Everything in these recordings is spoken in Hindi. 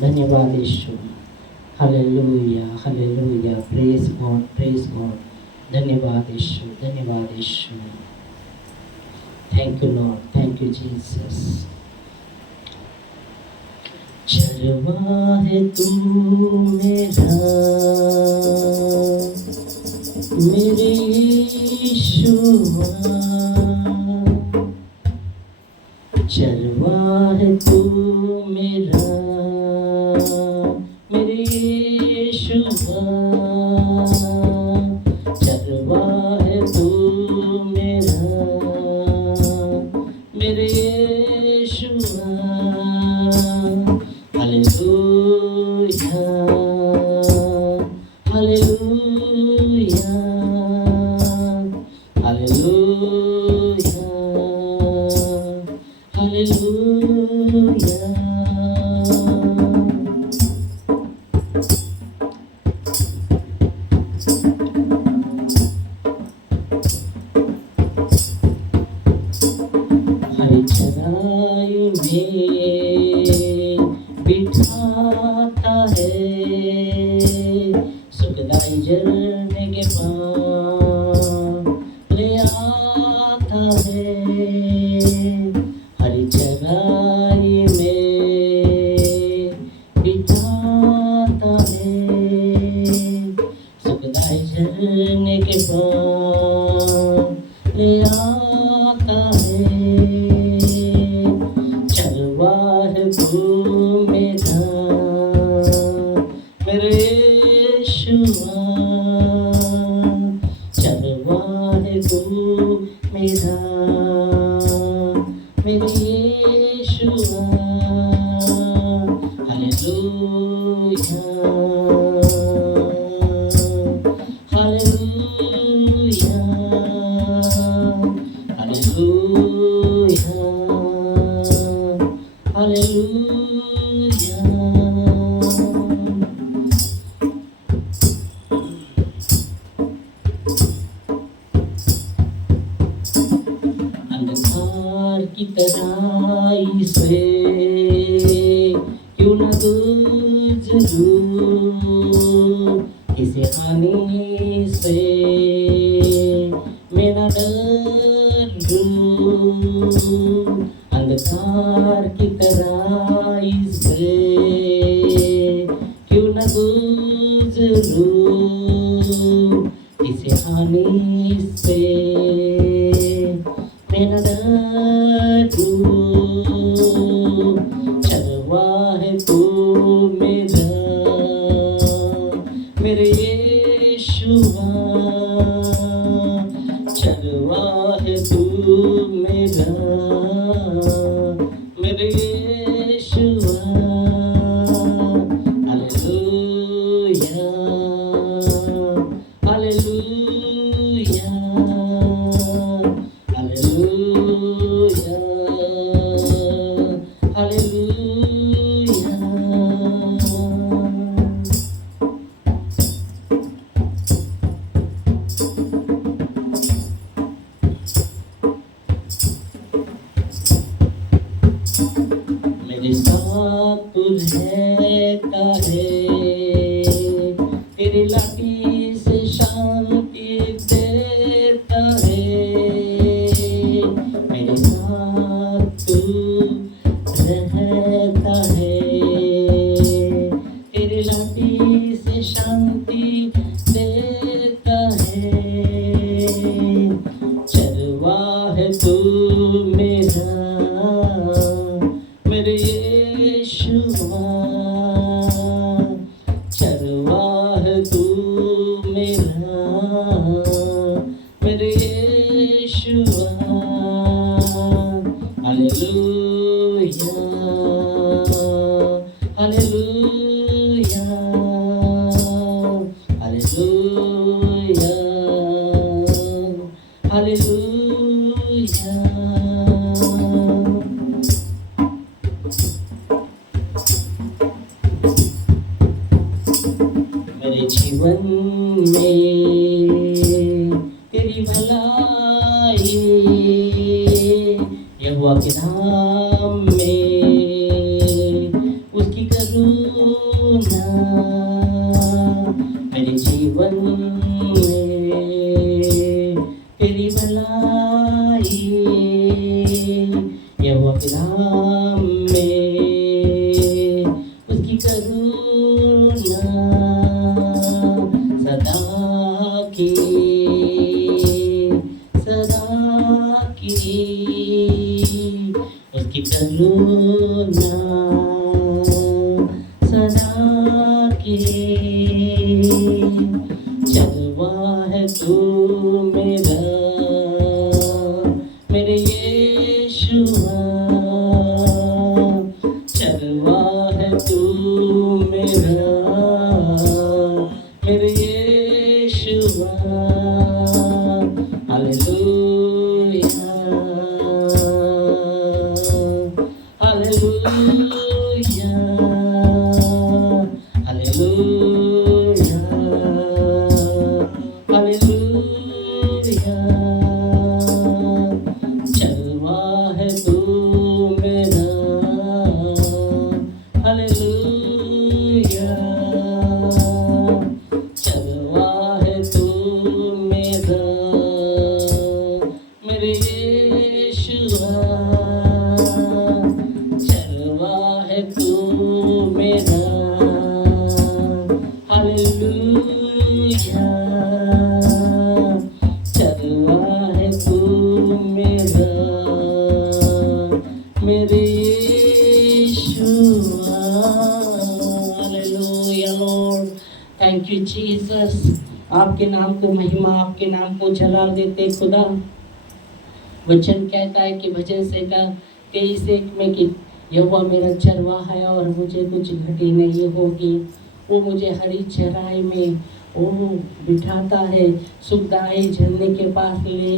धन्यवाद Yeshu. Hallelujah hallelujah, praise God. धन्यवाद यीशु, धन्यवाद Yeshu. Thank you lord, thank you Jesus. चरवाहे तू मेरा, मेरे यीशुआ। चरवाहे तू मेरा, मेरे यीशुआ। चरवाहे तू मेरा, मेरे Yeshua. Hallelujah hallelujah hallelujah hallelujah. हरी चराई में बिठाता है, सुखदाई झरने के पास ले आता है। हरी चराई में बिठाता है, सुखदाई झरने के पास ले आता है। चरवाहे तू मेरा, मेरे यीशुआ। चरवाहे तू मेरा, मेरे Yeshua. Hallelujah hallelujah hallelujah hallelujah. अंधकार की तराई से क्यों न गुजरूं, इस हानि से मैं न डरूं। अंधकार की तराई से क्यों न गुजरूं, इस हानि से मैं न डरूं। चरवाहे तू मेरा, मेरे यीशुआ। चरवाहे तू मेरा, मेरे Yeshua. Hallelujah hallelujah hallelujah hallelujah. मेरे साथ तू रहता है, तेरी लाठी से शांति देता है। मेरे साथ तू रहता है, तेरी लाठी से शांति देता है। चरवाहे तू मेरा, मेरे यीशुआ। चरवाहे तू मेरा, मेरे Yeshua. Hallelujah hallelujah hallelujah hallelujah. मेरे जीवन में तेरी भलाई, यहोवा के नाम में उसकी करूँ करुणा सदा की उसकी करुणा सदा की चलवा है तू मेरा मेरे यीशुआ चलवा है तू मेरा मेरे Yeshua hallelujah hallelujah hallelujah hallelujah चलवा है तू मेरा हालेलुया चलवा है तू मेरा मेरे यीशुआ चलवा है तू मेरा हालेलुया चलवा है तू मेरा मेरे Yeshua hallelujah lord thank you Jesus आपके नाम को महिमा आपके नाम को जलाल देते खुदा वचन कहता है कि भजन से का 23:1 में कि यहोवा मेरा चरवाहा है और मुझे कुछ घटी नहीं होगी वो मुझे हरी चराई में वो बिठाता है सुखदाई झरने के पास ले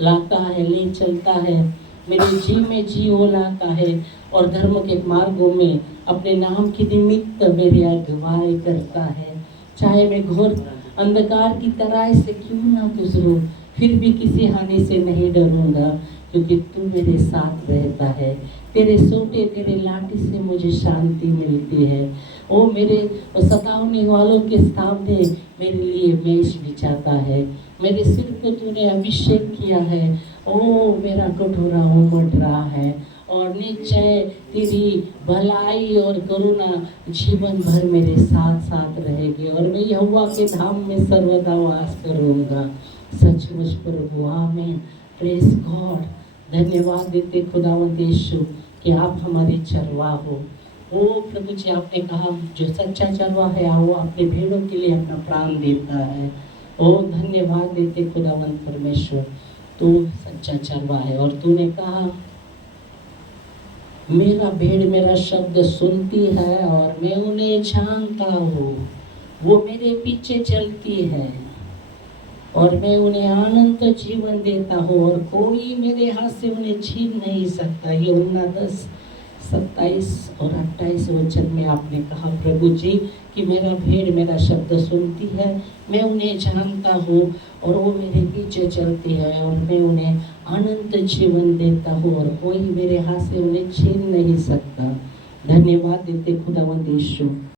लाता है ले चलता है मेरे जी में जी वो लाता है और धर्म के मार्गों में अपने नाम के निमित्त मेरी अगुवाई करता है चाहे मैं घोर अंधकार की तरह से क्यों ना गुजरूं फिर भी किसी हानि से नहीं डरूंगा क्योंकि तू मेरे साथ रहता है तेरे सोटे तेरे लाठी से मुझे शांति मिलती है ओ मेरे सतावने वालों के सामने मेरे लिए मेष बिछाता है मेरे सिर को तूने अभिषेक किया है ओ मेरा कटोरा उमड़ रहा है और निश्चय तेरी भलाई और करुणा जीवन भर मेरे साथ साथ रहेगी और मैं यहोवा के धाम में सर्वदा वास करूँगा सचमुच प्रभु आमीन प्रेज गॉड धन्यवाद देते खुदावंद यीशु कि आप हमारे चरवाह हो ओ प्रभु जी आपने कहा जो सच्चा चरवाह है वो अपने भेड़ों के लिए अपना प्राण देता है ओ धन्यवाद देते खुदावंद परमेश्वर तू सच्चा चरवाह है और तूने कहा मेरा भेड़ मेरा शब्द सुनती है और मैं उन्हें जानता हूँ वो मेरे पीछे चलती है और मैं उन्हें आनंद जीवन देता हूँ और कोई मेरे हाथ से उन्हें छीन नहीं सकता ये 10:27 और 28 वचन में आपने कहा प्रभु जी कि मेरा भेड़ मेरा शब्द सुनती है मैं उन्हें जानता हूँ और वो मेरे पीछे चलती है और मैं उन्हें अनंत जीवन देता हूँ और कोई मेरे हाथ से उन्हें छीन नहीं सकता धन्यवाद देते खुदावंद यीशु।